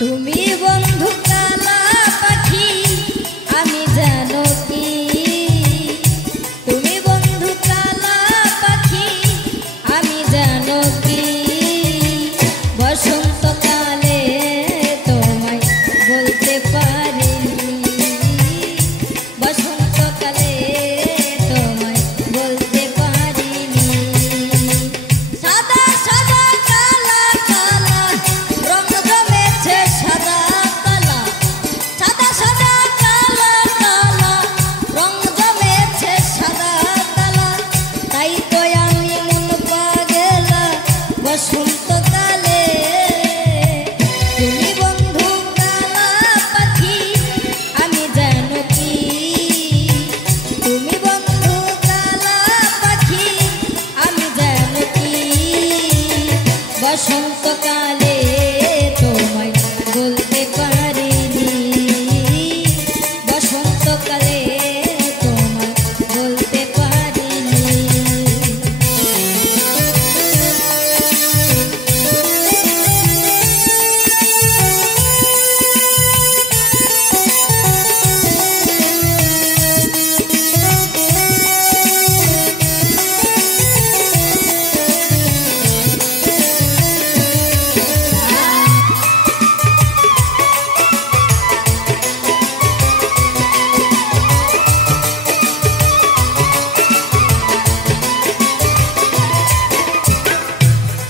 তুমি বন্ধু কালা পাখি আমি জানো কি, তুমি বন্ধু কালা পাখি আমি জানো কি, বসন্তকালে তোমায় বলতে পারিনি, বসন্তকালে তোমায় বলতে পারিনি। সাদা সাদা কালা কালা রং জমেছে সাদা কালা, সাদা সাদা কালা কালা রং জমেছে সাদা কালা, তাই তো আমি মন পাগলা বসন্তকালে। তুমি বন্ধু কালা পাখি আমি জানো কি, তুমি বন্ধু কালা পাখি আমি জানো কি, বসন্তকালে তোমায় বলতে পারিনি, বসন্তকালে তোমায় বলতে পারিনি।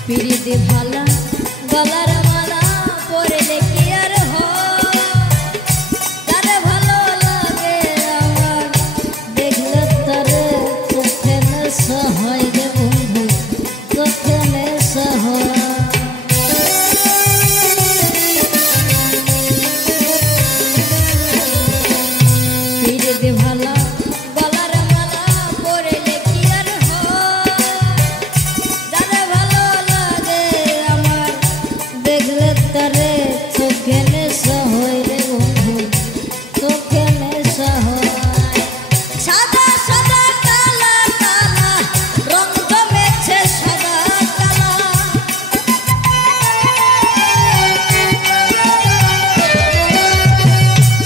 পিরিতে ভালা গলার মালা পরলে কি আর হয়, তারে ভালো লাগে আমার দেখলে তারে চোখে নেশা হয় রে বন্ধু, চোখে নেশা হয়। পিরিতে ভালা গলার মালা পরলে কি আর হয়, যারে ভালো লাগে আমার দেখলে তারে চোখে নেশা হয় রে বন্ধু, চোখে নেশা হয়। সাদা সাদা কালা কালা রং জমেছে সাদা কালা,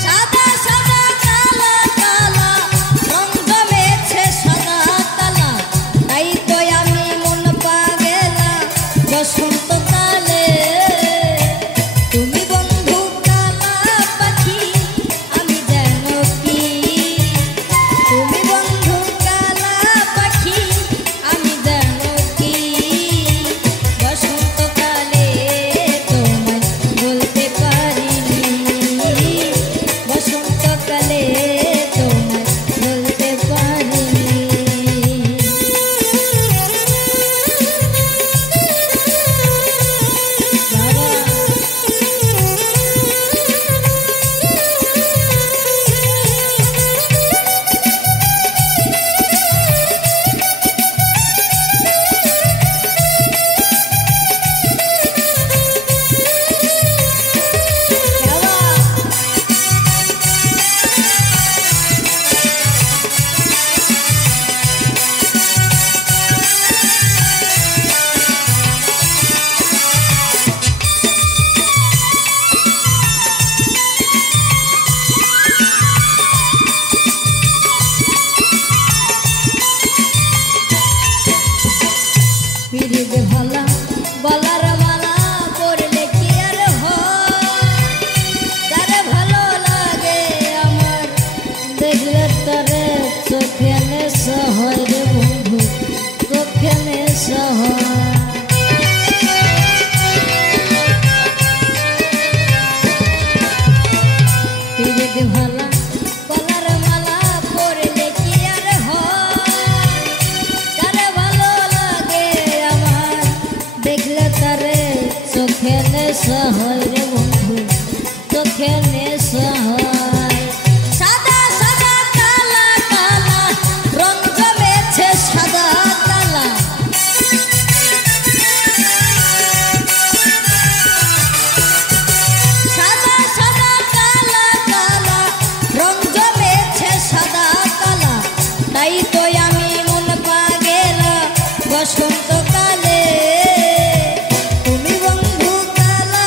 সাদা সাদা কালা কালা রং জমেছে সাদা কালা, তাই তো আমি মন পাগলা বসন্তকালে। তুমি বন্ধু কালা পাখি আমি জানো কি, তুমি বন্ধু কালা পাখি আমি জানো কি, বসন্তকালে তোমায় বলতে পারিনি, বসন্তকালে তোমায় বলতে পারিনি। পিরিতে ভালা গলার মালা পরলে কি আর হয়, যারে ভালো লাগে আমার দেখলে তারে চোখে নেশা হয় রে বন্ধু, চোখে নেশা হয়। পিরিতে ভালা গলার মালা পরলে কি আর হয়, যারে ভালো লাগে আমার দেখলে তারে চোখে নেশা হয় রে বন্ধু, চোখে নেশা হয়। সাদা সাদা কালা কালা রং জমেছে সাদা কালা, সাদা সাদা কালা কালা রং জমেছে সাদা কালা, তাই তো আমি মন পাগলা বসন্তকালে। তুমি বন্ধু কালা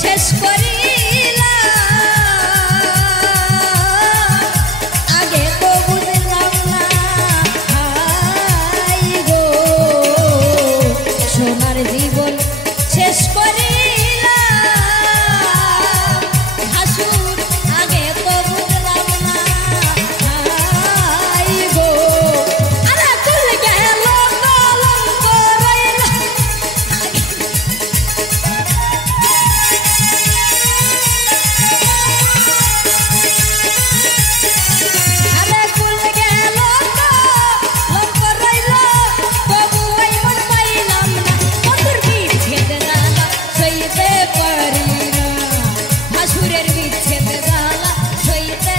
শেষ করিলাম আগে তো বুঝলাম না হাই গো সোনার জীবন শেষ করিলাম হাসুর আগে তো বুঝলাম না হাই গো আরে কুল গেল কলঙ্ক রইল আরে কুল গেল কলঙ্ক রইল তবু ওই মন পাইলাম না বন্ধুর বিচ্ছেদ জ্বালা সইতে পারি না হাসুরের বিচ্ছেদ জ্বালা সইতে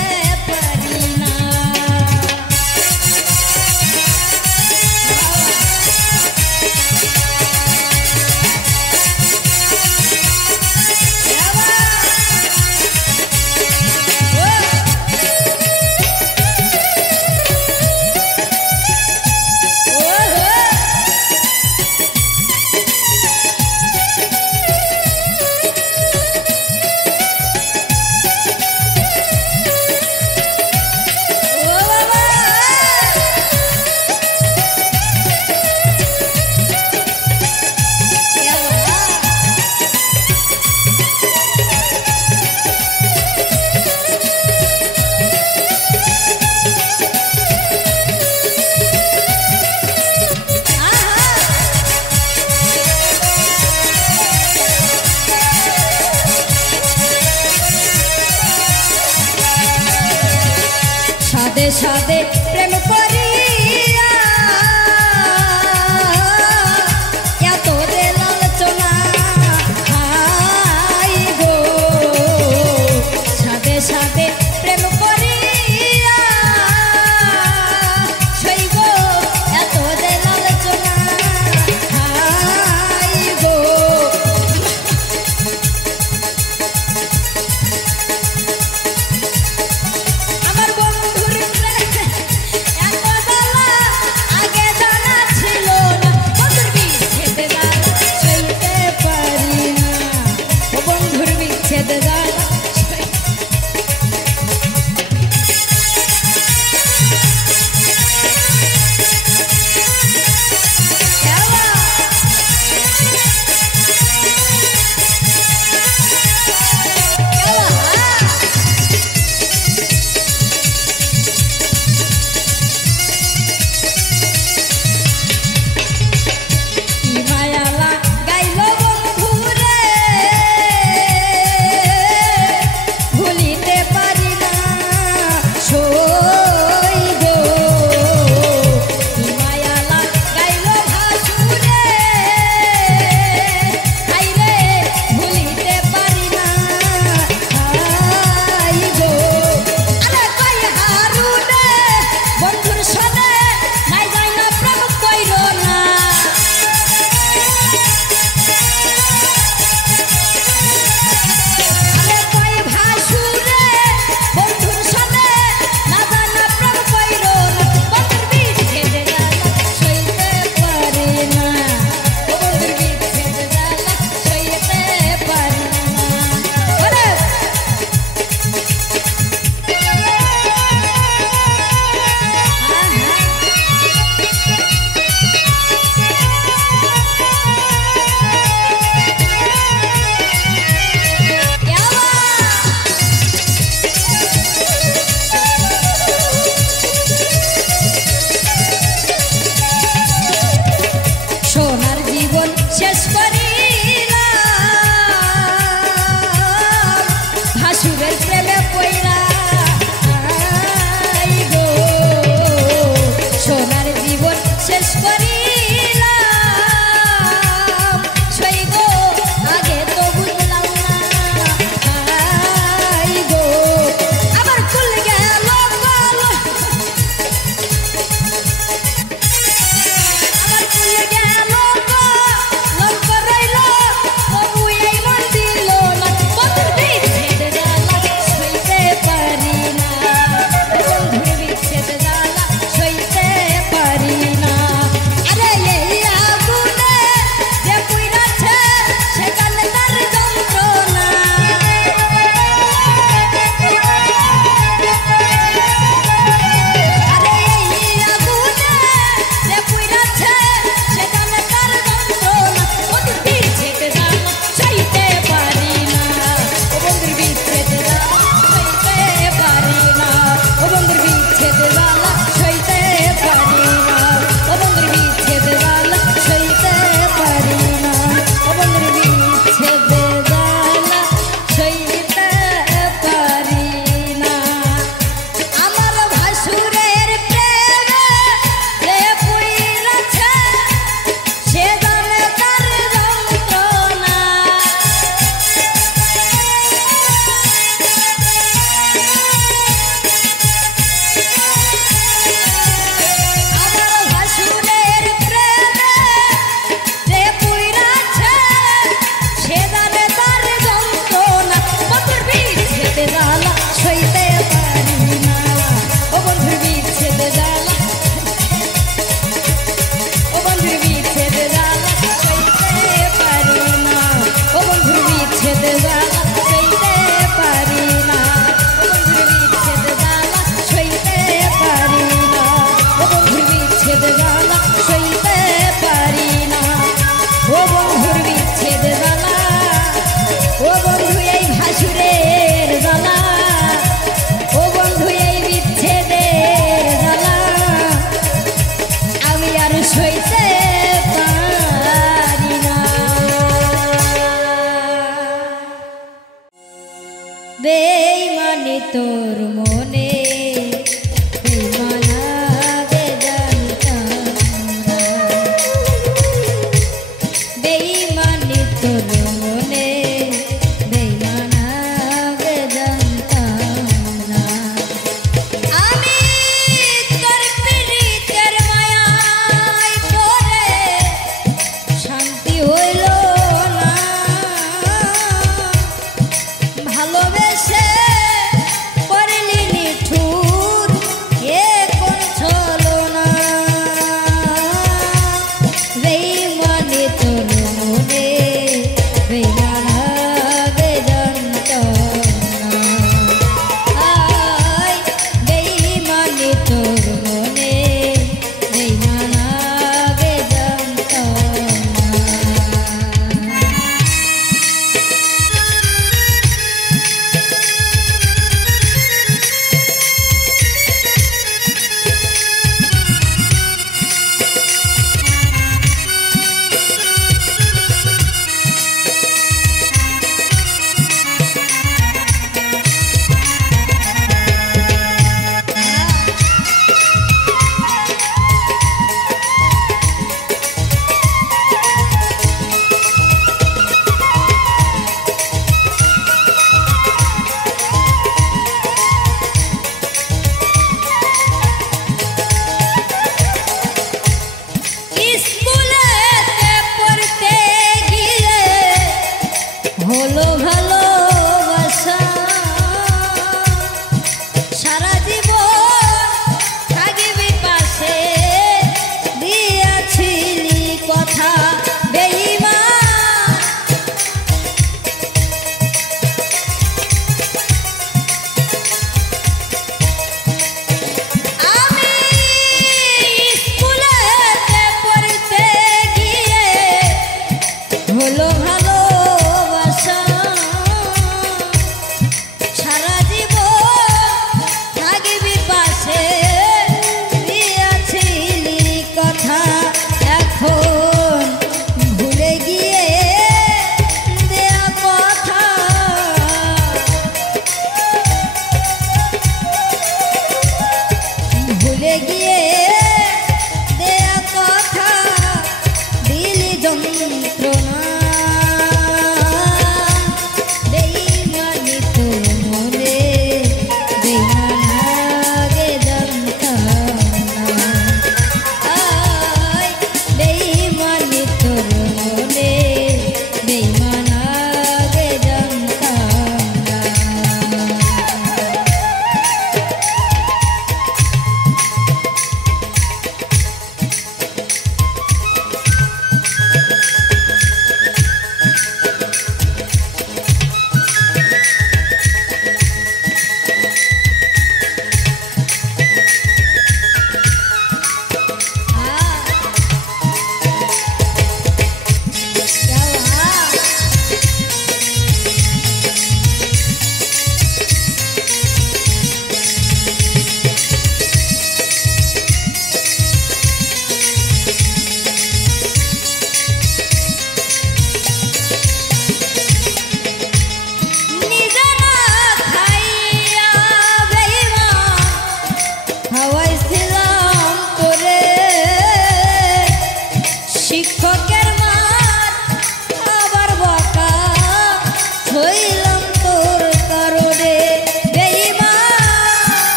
পারি না সাদে সাদে প্রেম করিয়া এত যে লালচনা হাই গো সাদে সাদে প্রেম করিয়া সইব এত যে লালচনা হাই গো আমার বন্ধুর এত জ্বালা আগে জানা ছিল না বন্ধুর বিচ্ছেদ জ্বালা সইতে পারি না ও বন্ধুর বিচ্ছেদ জ্বালা মায়ালা গাইল বন্ধুরে ভুলিতে পারি না সই গো মায়ালা গাইল ভাসুরে হাইরে ভুলিতে পারি না হাই গো আরে কই হারুনে বন্ধুর সনে নাই যাই না প্রেম কইর না আরে কই ভাসুরে বন্ধুর সনে না জানা প্রেম কইর না বন্ধুর বিচ্ছেদ জ্বালা সইতে পারি না ও বন্ধুর বিচ্ছেদ জ্বালা সইতে পারি না ওরে সোনার জীবন শেষ করিলাম ভাসুরের প্রেমে পইরা আই গো সোনার জীবন শেষ করিলাম সই গো আগে তো বুঝলাম না আই গো আবার কুল গেল কল আমার কুল গেল কলঙ্ক তোর মনে বেঈমান আগে জানতাম না। বেঈমানি তোর মনে বেঈমান আগে জানতাম না। আমি তোর প্রীতের মায়ায় পড়ে শান্তি হইল না। ভালোবেসে করলি নিঠুর এ কোন ছলনা। বেঈমানি তোর মনে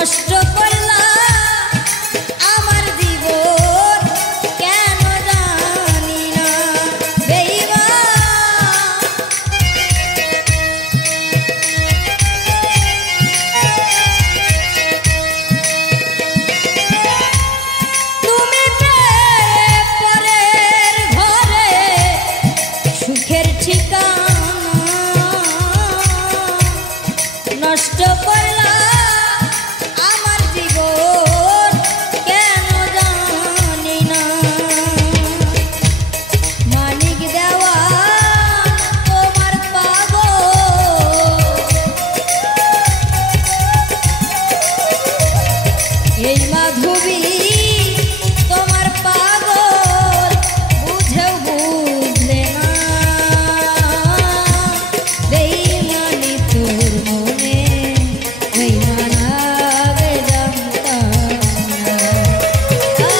নষ্ট করলা আমার জীবন কেন জানি না বেঈমান তুমি পরের ঘরে সুখের ঠিকানা নষ্ট করলা আমার জীবন কেন জানি না মানিক দেওয়া তোমার পাগল এই মাধবী তোমার পাগল বুঝেও বুঝলে না বেঈমানি তোর মনে বেঈমান আগে জানতাম না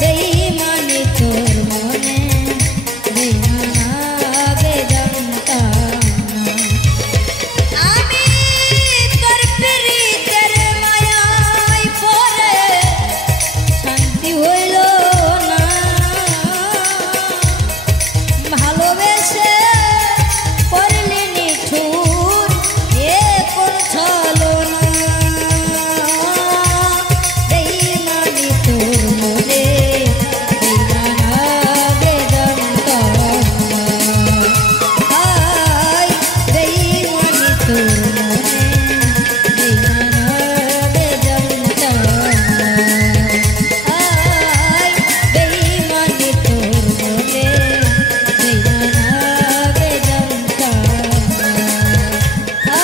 বেঈমানি তোর মনে বেঈমান আগে জানতাম না আমি তোর প্রীতের মায়ায় পড়ে শান্তি হইল না ভালোবেসে করলি নিঠুর এ কোন ছলনা বেঈমানি তোর মনে বেঈমান আগে জানতাম না বেঈমানি তোর মনে বেঈমান আগে জানতাম না বেঈমানি তোর মনে বেঈমান আগে জানতাম না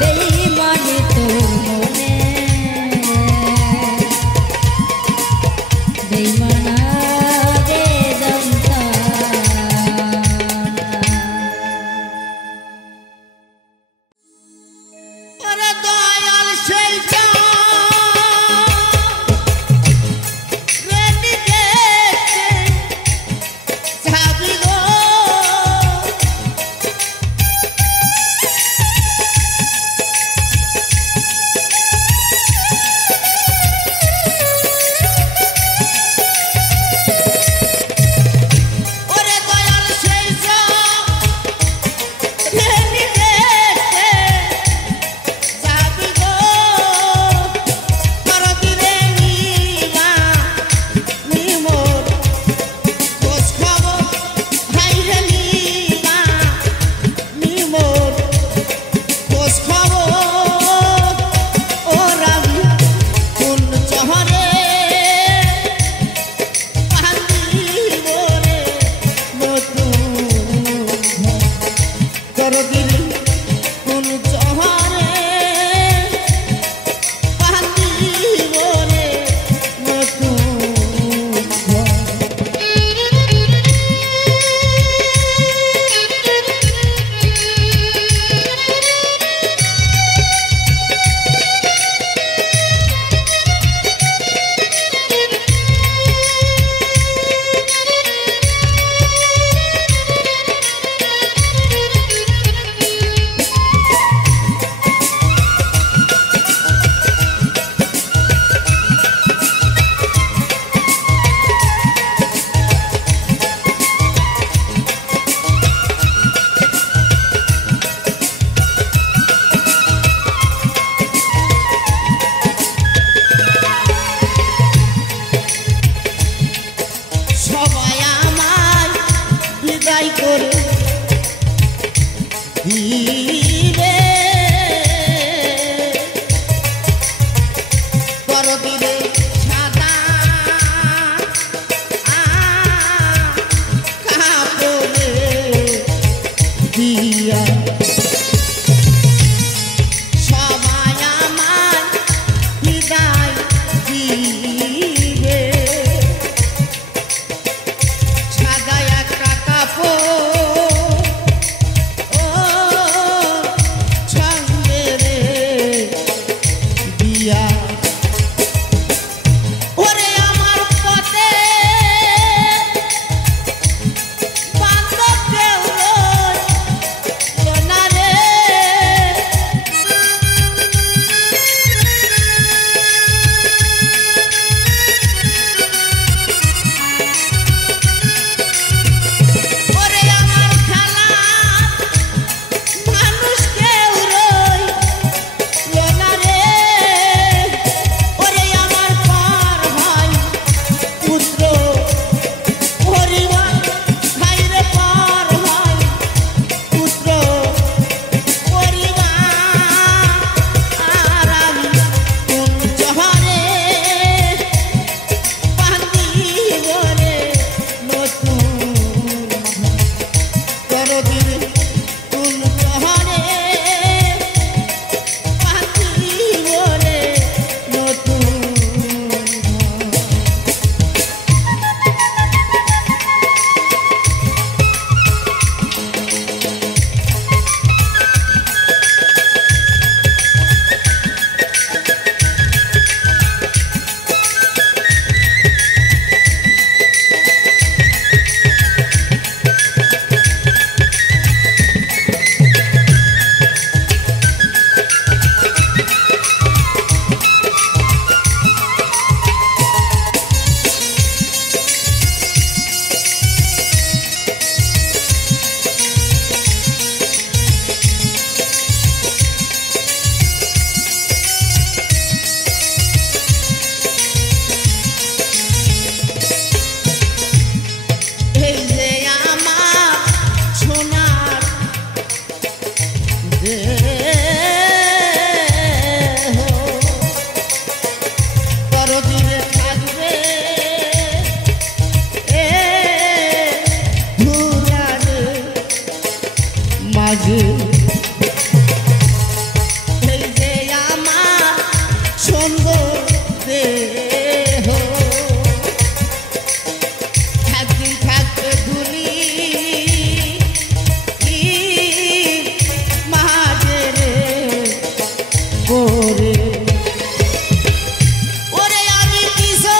বেঈমানি তোর মনে বেঈমান আগে জানতাম ওরে দয়াল সেই রেডি দেখতে যাবি গো ওরে দয়াল সেই রেডি দেখতে যাবি গো তোর দিলে নিবা নিমোর খোঁজ খবর হাইরে নিবা নিমোর খোঁজ খবর ও রাবি কোন চহরে পান্দিব রে নতুন তোর দিলে কোন চহরে পান্দিব রে নতুন সবাই আমার বিদায় করে দিবে পরদিনে সাদা কাপড়ে দিয়া সবাই আমার বিদায় দিবে সাদা একটা কাপড় ও ছন্দে রে দিয়া সুন্দর দেহ একদিন থাকবে ধুলি মাঝে রে ওরে ওরে আমি কিশোর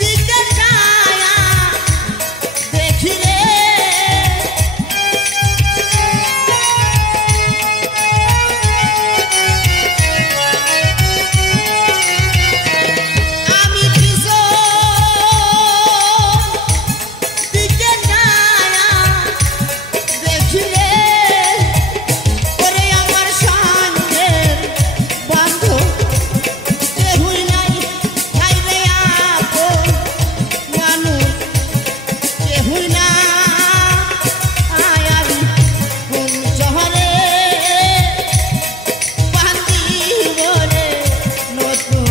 দিকে ছায়া দেখি রে আমি কিশোর দিকে ছায়া দেখি রে ওরে আমার সঙ্গে বান্ধব কেহুই নাই ভাই রে আপন মানুষ কেহুই না আমি কোন শহরে বান্দিব রে নতুন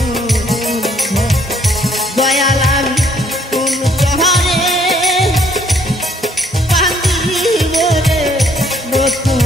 দয়াল আমি কোন শহরে বান্দিব রে নতুন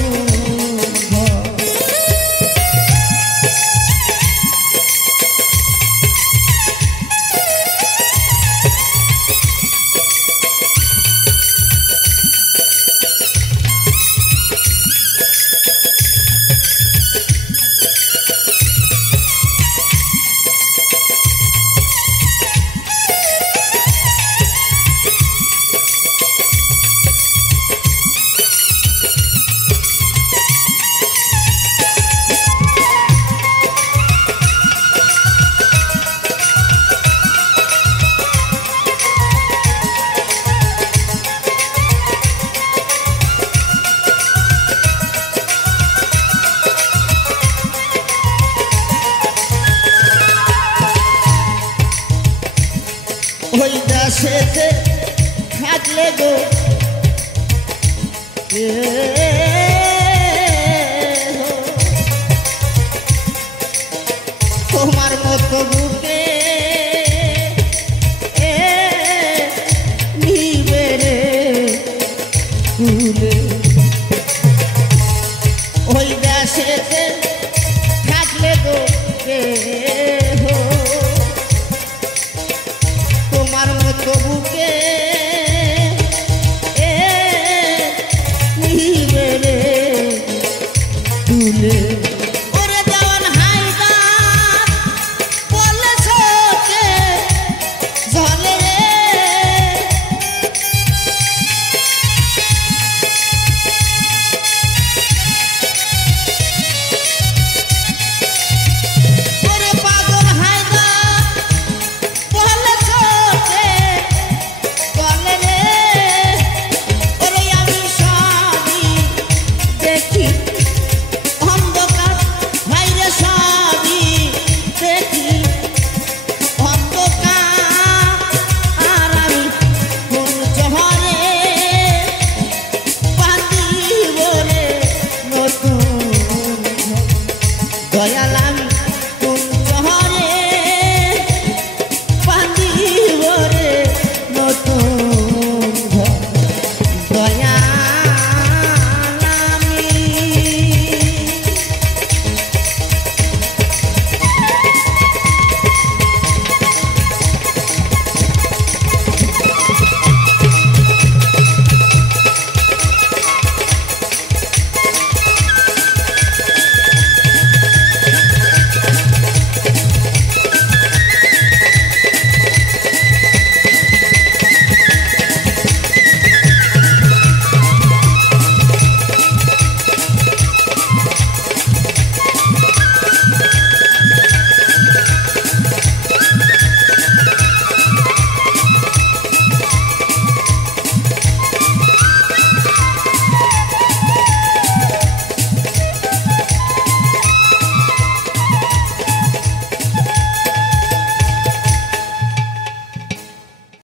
ওই দেশেতে থাকলে গো তোমার মতো বুকে নিবে রে তুলে ওই দেশেতে থাকলে গো তোমার মতো বুকে নিবে রে তুলে ওরে দেওয়ান হায়দার বলে চোখে ঝলে রে ওরে পাগল হায়দার বলে চোখে ঝলে রে ওরে আমি সবই দেখি অন্ধকার ভাই রে সবই দেখি অন্ধকার আর আমি কোন শহরে বান্দিব রে নতুন দয়াল আমি